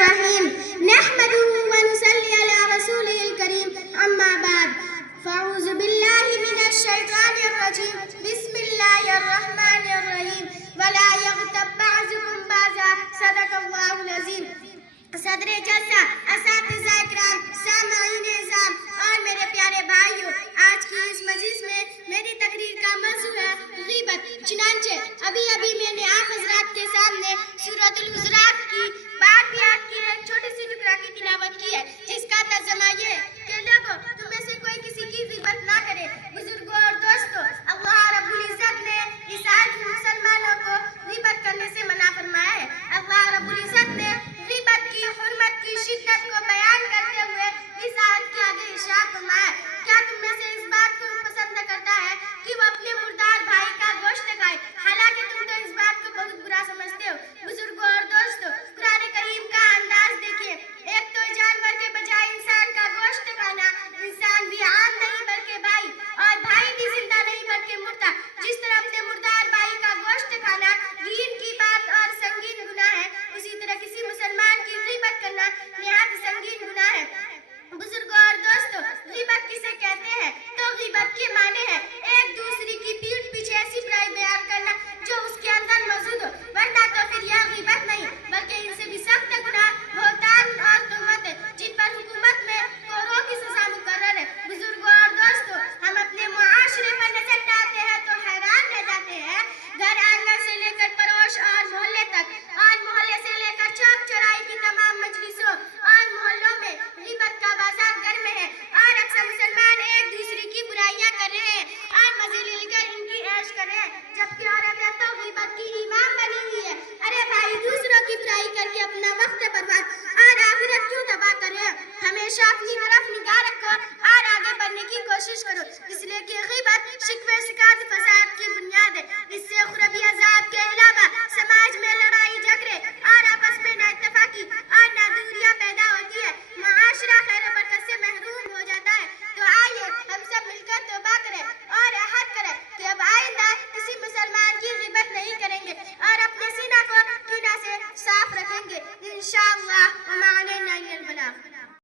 الرحیم نحمده ونصلی علی رسوله الکریم اما بعد فاعوذ باللہ من الشیطان الرجیم بسم اللہ الرحمن الرحیم ولا یغتب بعضکم بعضا صدق اللہ العظیم۔ صدر جلسہ، اساتذہ اکرام، سامعین اعزام اور میرے پیارے بھائیوں، آج کی اس مجلس میں میری تقریر کا موضوع ہے غیبت۔ چنانچہ ابھی میں نے آپ حضرات کے سامنے سورۃ الحجرات کی 12ویں آیت کی ایک چھوٹی سی ٹکڑا کی تلاوت کی ہے، جس کا ترجمہ یہ ہے کہ لوگوں، تم میں سے کوئی کسی کی غیبت نہ کرے۔ بزرگوں اور دوستوں، اللہ رب العزت نے اس آیت میں مسلمانوں کو غیبت کرنے سے منع فرمایا ہے۔ اللہ رب العزت نے غیبت کی حرمت کی شدت کو بیان کرتے ہوئے اس آیت کے آگے ارشاد فرمایا، کیا تم میں سے اس بات کو پسند کرتا ہے کہ وہ اپنے مردار بھائی کا گوشت کھائے، حالانکہ تم تو اس بات کو بہت برا سمجھتے ہو۔ بزرگوں اور دوستوں، قرآن کریم کا انداز دیکھیے، ایک تو جانور کے بجائے انسان کا گوشت کھانا، انسان بھی عام نہیں بلکہ بھائی، اور بھائی بھی زندہ نہیں بلکہ مردہ۔ جس طرح اپنے مردار بھائی کا گوشت کھانا گھین کی بات اور سنگین گناہ ہے، اسی طرح کسی مسلمان کی غیبت کرنا نہایت سنگین گناہ ہے۔ بزرگوں اور دوستوں، غیبت کسے کہتے ہیں؟ تو غیبت کے معنی ہے ایک دوسرے کی پیٹھ پیچھے ایسی برائی بیان کرنا جو اس کے اندر موجود ہو، ورنہ تو پھر یہ غیبت نہیں بلکہ ان سے بھی سخت گناہ بہتان اور تہمت ہے، جن پر حکومت میں کوڑوں کی سزا مقرر ہے۔ بزرگوں اور دوستوں، ہم اپنے معاشرے پر نظر ڈالتے ہیں تو حیران رہ جاتے ہیں۔ گھر آنگن سے لے کر پڑوس اور محلے تک، اور محلے سے لے کر چوک چوراہے کی تمام مجلسوں اور محلوں میں غیبت کا بازار گرم ہے، اور اکثر مسلمان ایک دوسرے کی برائیاں کر رہے ہیں اور مزے لے کر ان کی عیش کر رہے ہیں، جبکہ عورتیں تو غیبت کی امام بنی ہوئی ہے۔ ارے بھائی، دوسروں کی برائی کر کے اپنا وقت برباد اور آخرت کیوں تباہ کر رہے ہیں؟ ہمیشہ اپنی طرف نگاہ رکھو اور آگے بڑھنے کی کوشش کرو، اس لیے کہ غیبت شکوے شکایت فساد کی بنیاد ہے۔ اس سے اخروی عذاب کے علاوہ سماج میں لڑائی جھگڑے اور آپس میں نا اتفاقی اور نادوریاں پیدا ہوتی ہے، معاشرہ خیر و برکت سے محروم ہو جاتا ہے۔ تو آئیے ہم سب مل کر توبہ کریں اور عہد کریں کہ اب آئندہ کسی مسلمان کی غیبت نہیں کریں گے اور اپنے سینہ کو کینہ سے صاف رکھیں گے، انشاءاللہ وما علینا الا البلاغ۔